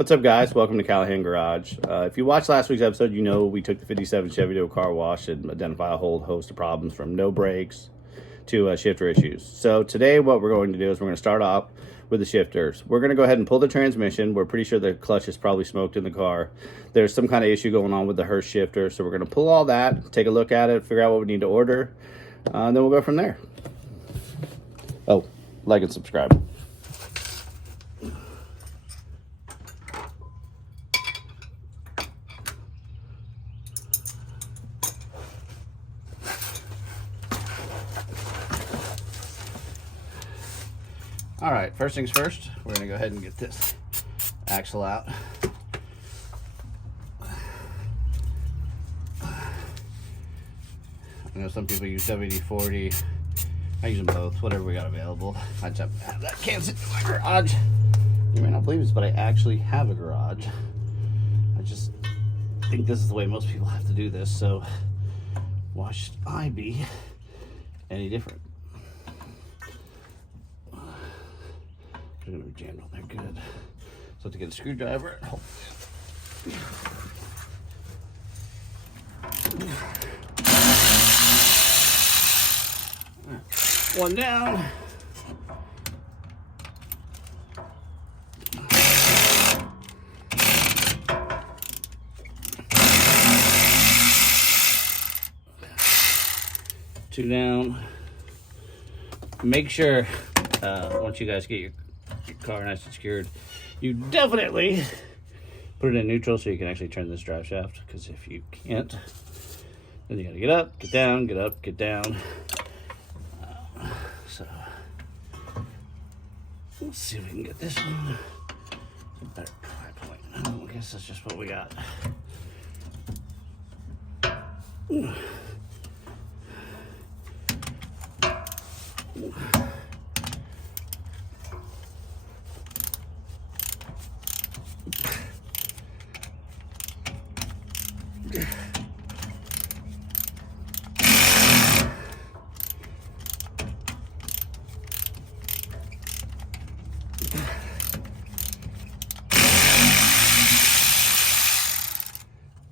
What's up, guys? Welcome to Callahan Garage. If you watched last week's episode, you know we took the 57 Chevy to a car wash and identified a whole host of problems from no brakes to shifter issues. So today what we're going to do is we're going to start off with the shifters. We're going to go ahead and pull the transmission. We're pretty sure the clutch is probably smoked in the car. There's some kind of issue going on with the Hurst shifter, so we're going to pull all that, take a look at it, figure out what we need to order, and then we'll go from there. Oh, like and subscribe. All right, first things first, we're gonna go ahead and get this axle out. I know some people use WD-40. I use them both, whatever we got available. I just have that can sit in my garage. You may not believe this, but I actually have a garage. I just think this is the way most people have to do this, so why should I be any different? They're gonna be jammed on there good. So to get a screwdriver, hold it. One down. Two down. Make sure once you guys get your car nice and secured, you definitely put it in neutral so you can actually turn this drive shaft, because if you can't, then you gotta get up, get down, get up, get down. So let's see if we can get this one a better pry point. I guess that's just what we got.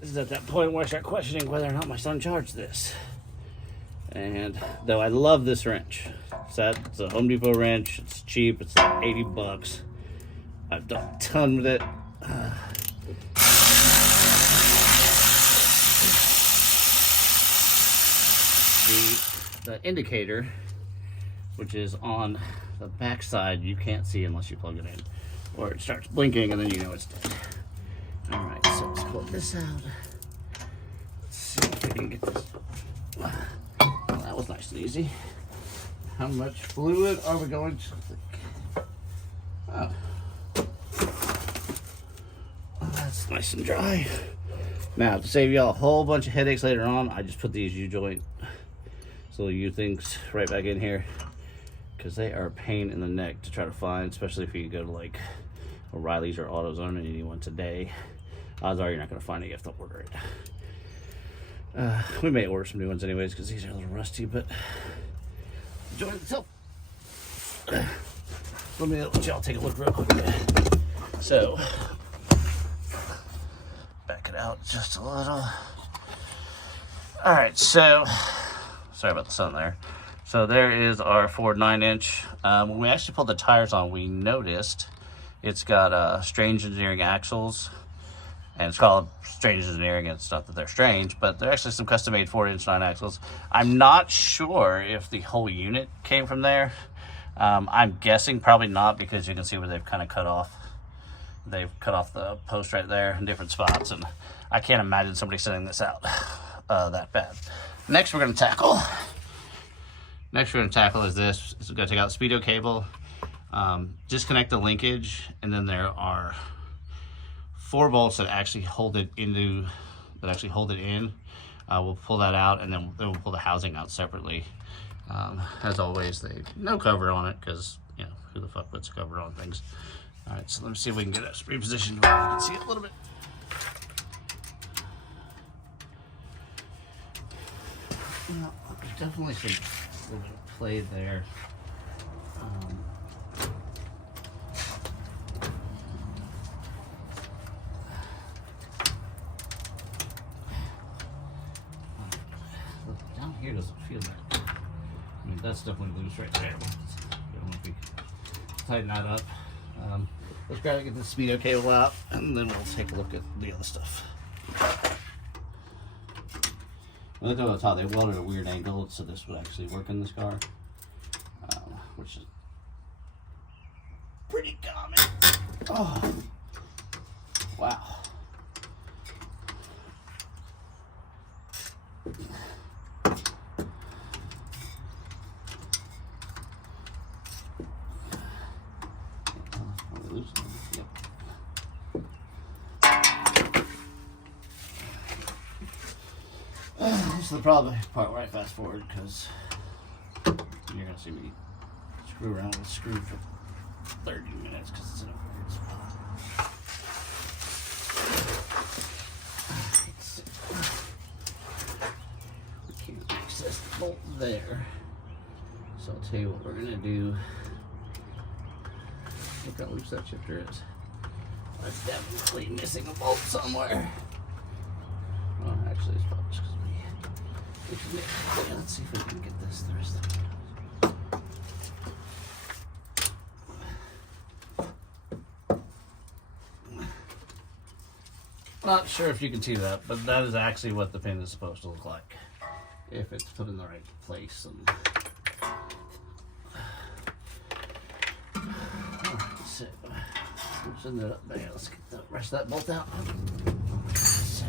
This is at that point where I start questioning whether or not my son charged this. And though I love this wrench, it's a Home Depot wrench. It's cheap. It's like 80 bucks. I've done a ton with it. The indicator, which is on the back side, you can't see unless you plug it in, or it starts blinking and then you know it's dead. All right, so let's pull this out. Let's see if we can get this. Well, that was nice and easy. How much fluid are we going to leak? Oh, well, that's nice and dry. Now, to save y'all a whole bunch of headaches later on, I just put these U-joint little U-things right back in here, because they are a pain in the neck to try to find, especially if you go to like O'Reilly's or AutoZone and you need one today. Odds are you're not going to find it. You have to order it. We may order some new ones anyways, because these are a little rusty, but the joint itself. Let y'all take a look real quick. So, back it out just a little. All right, so sorry about the sun there. So there is our Ford 9-inch. When we actually pulled the tires on, we noticed it's got strange engineering axles. And it's called strange engineering. It's not that they're strange, but they're actually some custom-made 4-inch 9 axles. I'm not sure if the whole unit came from there. I'm guessing probably not, because you can see where they've kind of cut off. They've cut off the post right there in different spots, and I can't imagine somebody sending this out that bad. Next we're going to tackle is this. So we're going to take out the speedo cable, disconnect the linkage, and then there are 4 bolts that actually hold it in. We'll pull that out, and then we'll pull the housing out separately. As always, they no cover on it, because you know who the fuck puts a cover on things. All right, so let me see if we can get us repositioned where we can see it a little bit. Well, there's definitely some little bit of play there. doesn't feel that. I mean, that's definitely loose right there. If we tighten that up. Let's grab and get the speedo cable out, and then we'll take a look at the other stuff. When I looked on the top, they welded a weird angle so this would actually work in this car, which is pretty common. Oh, wow. This is the problem part where I fast forward because you're gonna see me screw around with screw for 30 minutes because it's in a weird spot. We can't access the bolt there, so I'll tell you what we're gonna do. Look how loose that shifter is. That's definitely missing a bolt somewhere. Well, actually, it's probably just because let's see if we can get this the rest of it. Not sure if you can see that, but that is actually what the pin is supposed to look like if it's put in the right place. And so, loosen it up there. Let's get the rest of that bolt out. So,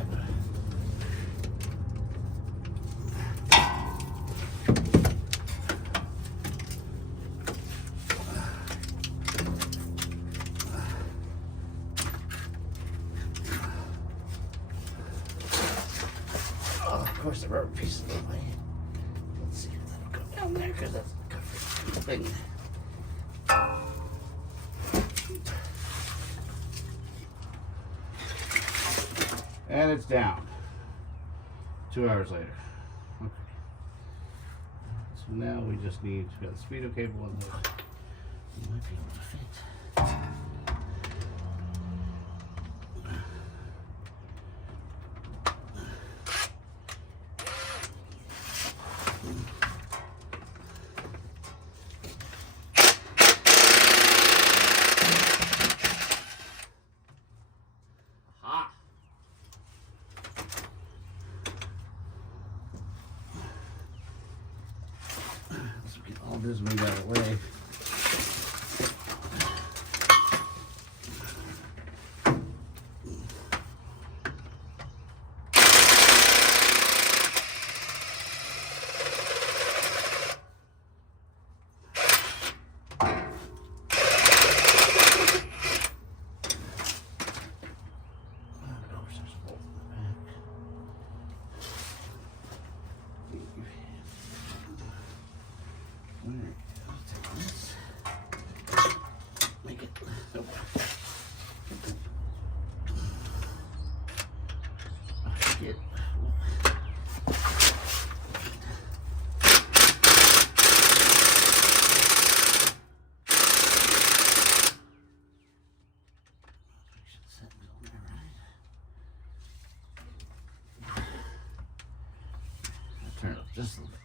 of course, the rubber piece is in my hand. Let's see if that'll go down there because that's a covered thing. And it's down. 2 hours later. Okay. So now we just need to get the speedo cable in there. You might be able to fit. Get all this moved out of the way. Turn it up just a little bit.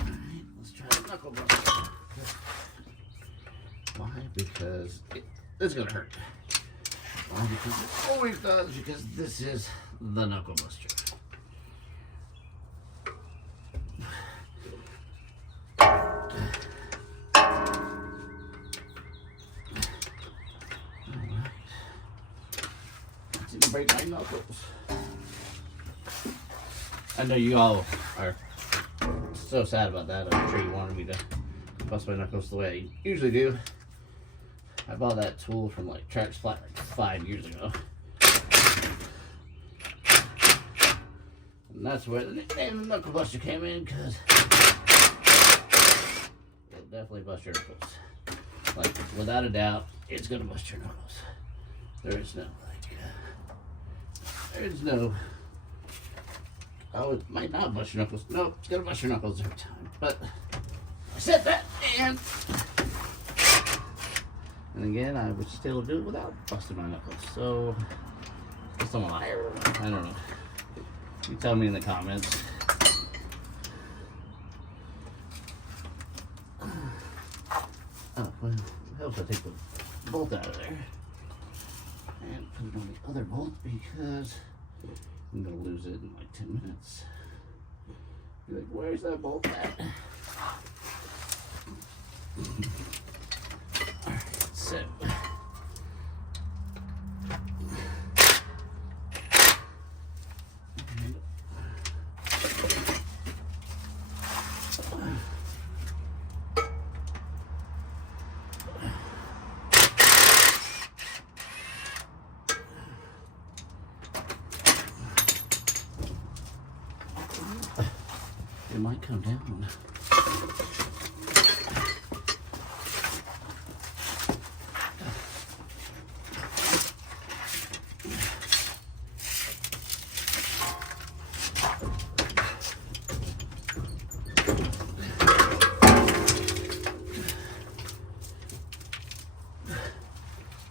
Alright, let's try the knuckle buster. Why? Because it's gonna hurt. Why? Because it always does, because this is the knuckle buster. Break my knuckles. I know you all are so sad about that. I'm sure you wanted me to bust my knuckles the way I usually do. I bought that tool from like Track Supply like 5 years ago. And that's where the nickname of Knuckle Buster came in, because it'll definitely bust your knuckles. Like, without a doubt, it's gonna bust your knuckles. There is no Oh, it might not bust your knuckles. Nope, it's gonna bust your knuckles every time. But I said that, and again, I would still do it without busting my knuckles. So, guess I'm a liar. I don't know. You tell me in the comments. Oh, well, it helps I take the bolt out of there and put it on the other bolt because I'm gonna lose it in like 10 minutes. You're like, where's that bolt at? Alright, so it might come down.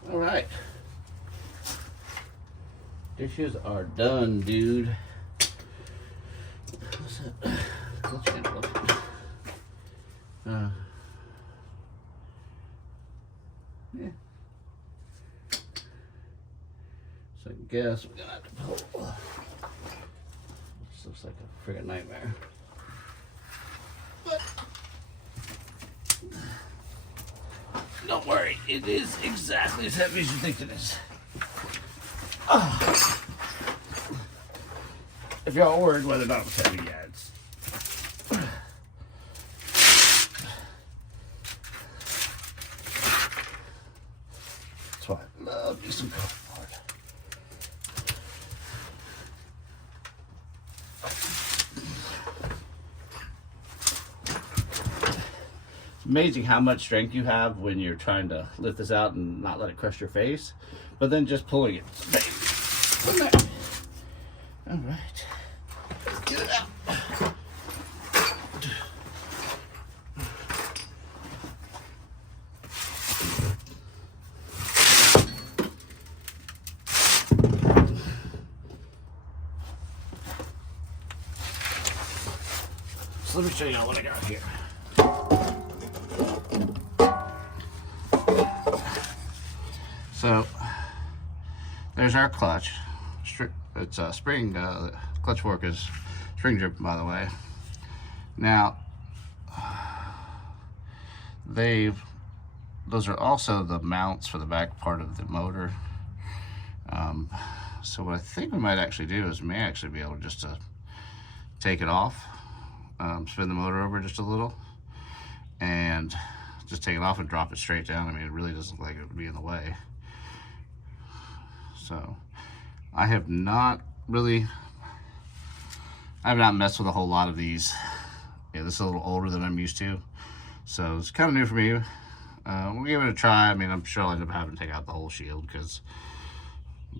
All right, dishes are done, dude. What's that? Let's get it. Yeah. So I guess we're gonna have to pull. This looks like a friggin' nightmare. But don't worry, it is exactly as heavy as you think it is. Oh. If y'all worried whether or not it's heavy, yeah, it's. That's why I love me some cardboard. It's amazing how much strength you have when you're trying to lift this out and not let it crush your face, but then just pulling it. All right. Get it out. So let me show you what I got here. So there's our clutch. It's a spring, clutch fork is spring driven, by the way. Now, those are also the mounts for the back part of the motor. So what I think we might actually do is we may actually be able just to take it off, spin the motor over just a little, and just take it off and drop it straight down. I mean, it really doesn't look like it would be in the way. So I have not messed with a whole lot of these. Yeah, this is a little older than I'm used to, so it's kind of new for me. We'll give it a try. I mean, I'm sure I'll end up having to take out the whole shield because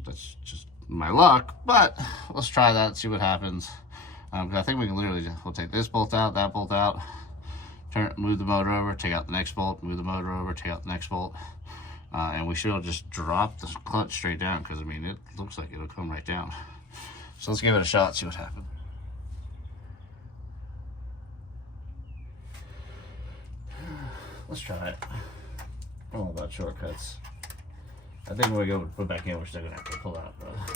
that's just my luck, but let's try that and see what happens. I think we can literally we'll take this bolt out, that bolt out, move the motor over, take out the next bolt, move the motor over, take out the next bolt. And we should just drop the clutch straight down because I mean it looks like it'll come right down. So let's give it a shot, see what happens. Let's try it. I'm all about shortcuts. I think when we go put back in, we're still gonna have to pull out though.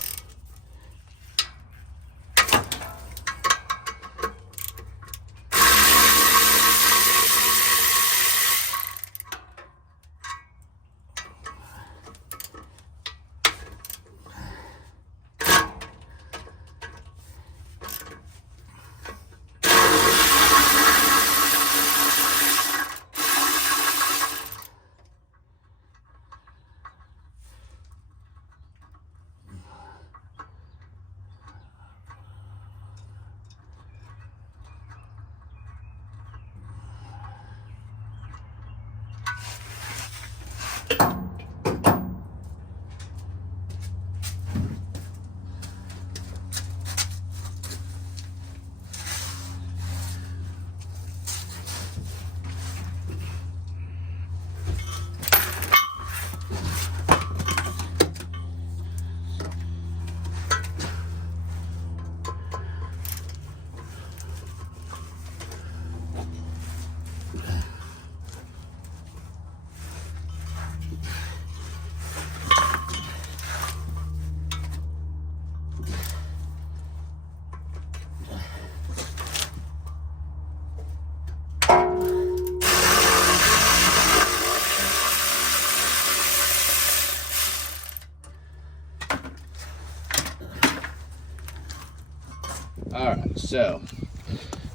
All right, so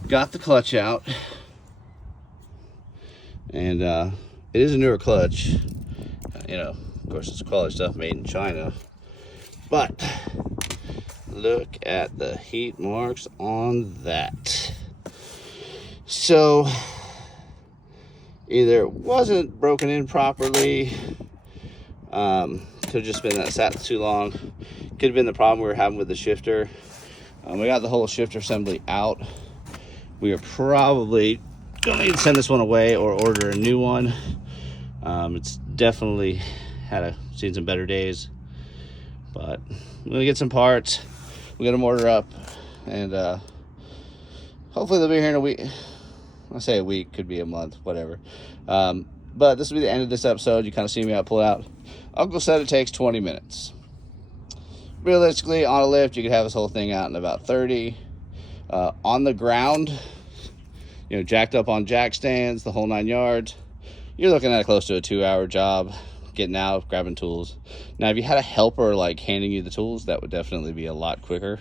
got the clutch out, and it is a newer clutch. You know, of course, it's quality stuff made in China, but look at the heat marks on that. So either it wasn't broken in properly, could have just been that it sat too long, could have been the problem we were having with the shifter. We got the whole shifter assembly out. We are probably gonna need to send this one away or order a new one. It's definitely seen some better days, but we're gonna get some parts. We got them ordered up, and hopefully they'll be here in a week. I say a week, could be a month, whatever. But this will be the end of this episode. You kind of see me pull out. Uncle said it takes 20 minutes. Realistically, on a lift, you could have this whole thing out in about 30. On the ground, you know, jacked up on jack stands, the whole 9 yards, you're looking at close to a 2-hour job, getting out, grabbing tools. Now, if you had a helper like handing you the tools, that would definitely be a lot quicker.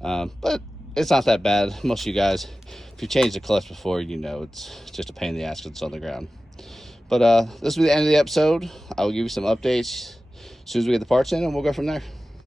But it's not that bad. Most of you guys, if you've changed the clutch before, you know it's just a pain in the ass because it's on the ground. But this will be the end of the episode. I will give you some updates as soon as we get the parts in, and we'll go from there.